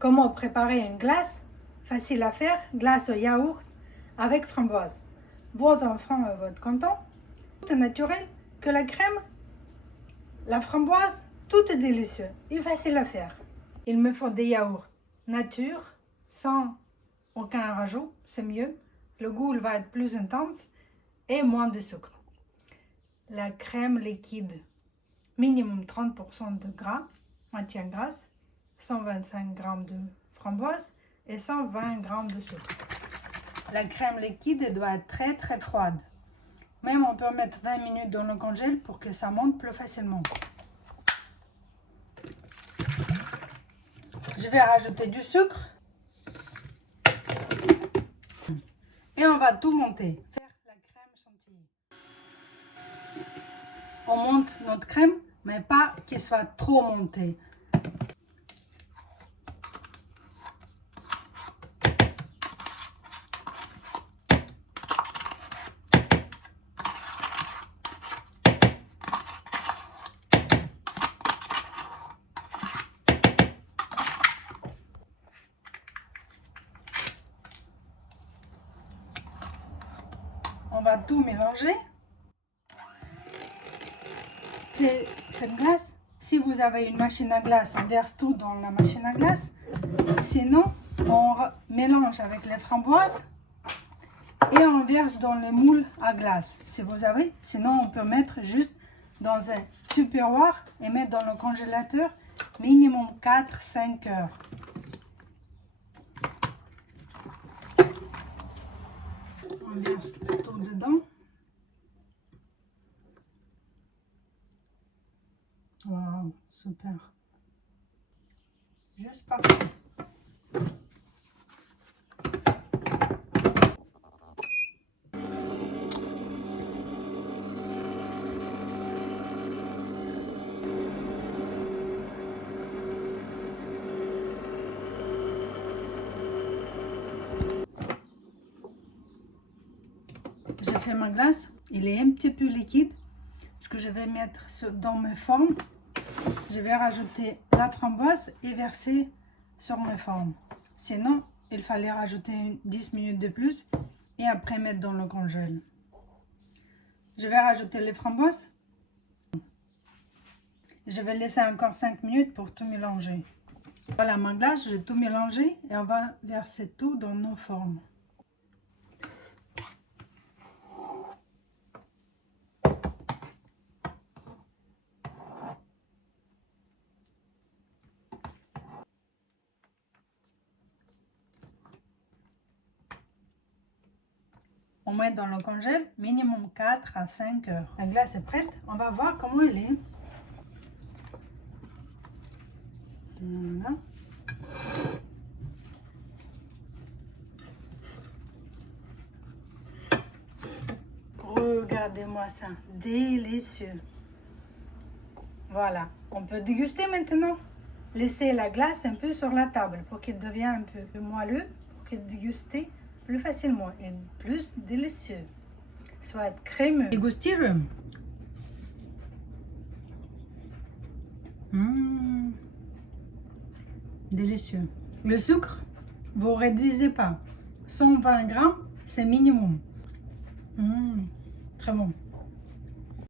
Comment préparer une glace facile à faire, glace au yaourt avec framboise. Vos enfants vont être contents. Tout est naturel, que la crème, la framboise, tout est délicieux et facile à faire. Il me faut des yaourts nature, sans aucun rajout, c'est mieux. Le goût va être plus intense et moins de sucre. La crème liquide, minimum 30% de gras, matière grasse, 125 g de framboise et 120 g de sucre. La crème liquide doit être très froide. Même on peut mettre 20 minutes dans le congèle pour que ça monte plus facilement. Je vais rajouter du sucre. Et on va tout monter. Faire la crème chantilly. On monte notre crème, mais pas qu'elle soit trop montée. On va tout mélanger. Cette glace, si vous avez une machine à glace, on verse tout dans la machine à glace. Sinon, on mélange avec les framboises et on verse dans le moule à glace, si vous avez. Sinon, on peut mettre juste dans un tupperware et mettre dans le congélateur minimum 4-5 heures. On verse tout dedans. Wow, super. Juste parfait. J'ai fait ma glace, il est un petit peu liquide. Ce que je vais mettre dans mes formes, je vais rajouter la framboise et verser sur mes formes. Sinon, il fallait rajouter 10 minutes de plus et après mettre dans le congèle. Je vais rajouter les framboises. Je vais laisser encore 5 minutes pour tout mélanger. Voilà ma glace, j'ai tout mélangé et on va verser tout dans nos formes. On met dans le congèle minimum 4 à 5 heures. La glace est prête. On va voir comment elle est. Voilà. Regardez-moi ça. Délicieux. Voilà. On peut déguster maintenant. Laissez la glace un peu sur la table pour qu'elle devienne un peu moelleux, pour qu'elle déguste plus facilement et plus délicieux. Soit crémeux. Dégustirem. Délicieux. Le sucre, vous réduisez pas. 120 g, c'est minimum. Très bon.